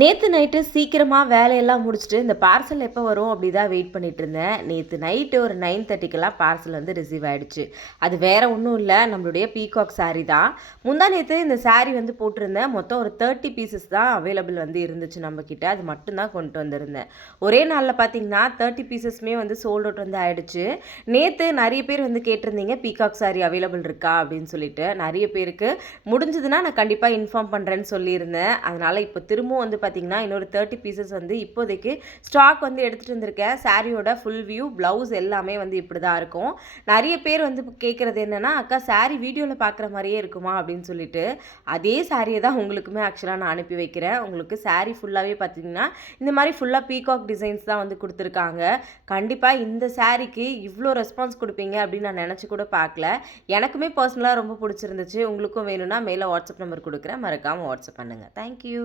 நேத்து நைட்டு சீக்கிரமா வேலையெல்லாம் முடிச்சுட்டு, இந்த பார்சல் எப்போ வரும் அப்படி தான் வெயிட் பண்ணிட்டு இருந்தேன். நேத்து நைட்டு ஒரு 9:30க்கெல்லாம் பார்சல் வந்து ரிசீவ் ஆயிடுச்சு. அது வேற ஒண்ணும் இல்ல, நம்மளுடைய பீகாக் சாரி தான். முந்தா நேத்து இந்த சாரி வந்து போட்டிருந்தேன். மொத்தம் ஒரு 30 பீசஸ் தான் அவைலபிள் வந்து இருந்துச்சு நம்மகிட்ட. அது மட்டும் தான் கொண்டு வந்திருந்தேன். ஒரே நாள்ல பார்த்தீங்கன்னா, 30 பீசஸுமே வந்து சோல்ட் அவுட் வந்து ஆயிடுச்சு. நேத்து நெறைய பேர் வந்து கேட்டிருந்தீங்க, பீகாக் சாரி அவைலபிள் இருக்கா அப்படின்னு சொல்லிட்டு. நெறைய பேருக்கு முடிஞ்சதுன்னா நான் கண்டிப்பா இன்ஃபார்ம் பண்றேன்னு சொல்லியிருந்தேன். அதனால இப்போ திரும்பவும் வந்து பார்த்தீங்கன்னா இன்னொரு 30 பீசஸ் வந்து இப்போதைக்கு ஸ்டாக் வந்து எடுத்துகிட்டு வந்திருக்கேன். சாரியோட ஃபுல் வியூ ப்ளவுஸ் எல்லாமே வந்து இப்படி தான் இருக்கும். நிறைய பேர் வந்து கேட்குறது என்னென்னா, அக்கா சாரி வீடியோவில் பார்க்குற மாதிரியே இருக்குமா அப்படின்னு சொல்லிட்டு, அதே சாரியை தான் உங்களுக்குமே ஆக்சுவலாக நான் அனுப்பி வைக்கிறேன். உங்களுக்கு சாரி ஃபுல்லாகவே பார்த்தீங்கன்னா இந்த மாதிரி ஃபுல்லாக பீகாக் டிசைன்ஸ் தான் வந்து கொடுத்துருக்காங்க. கண்டிப்பாக இந்த சாரிக்கு இவ்வளோ ரெஸ்பான்ஸ் கொடுப்பீங்க அப்படின்னு நான் நினச்சி கூட பார்க்கல. எனக்குமே பர்சனலாக ரொம்ப பிடிச்சிருந்துச்சு. உங்களுக்கும் வேணும்னா மேலே வாட்ஸ்அப் நம்பர் கொடுக்குறேன், மறக்காமல் வாட்ஸ்அப் பண்ணுங்கள். தேங்க்யூ.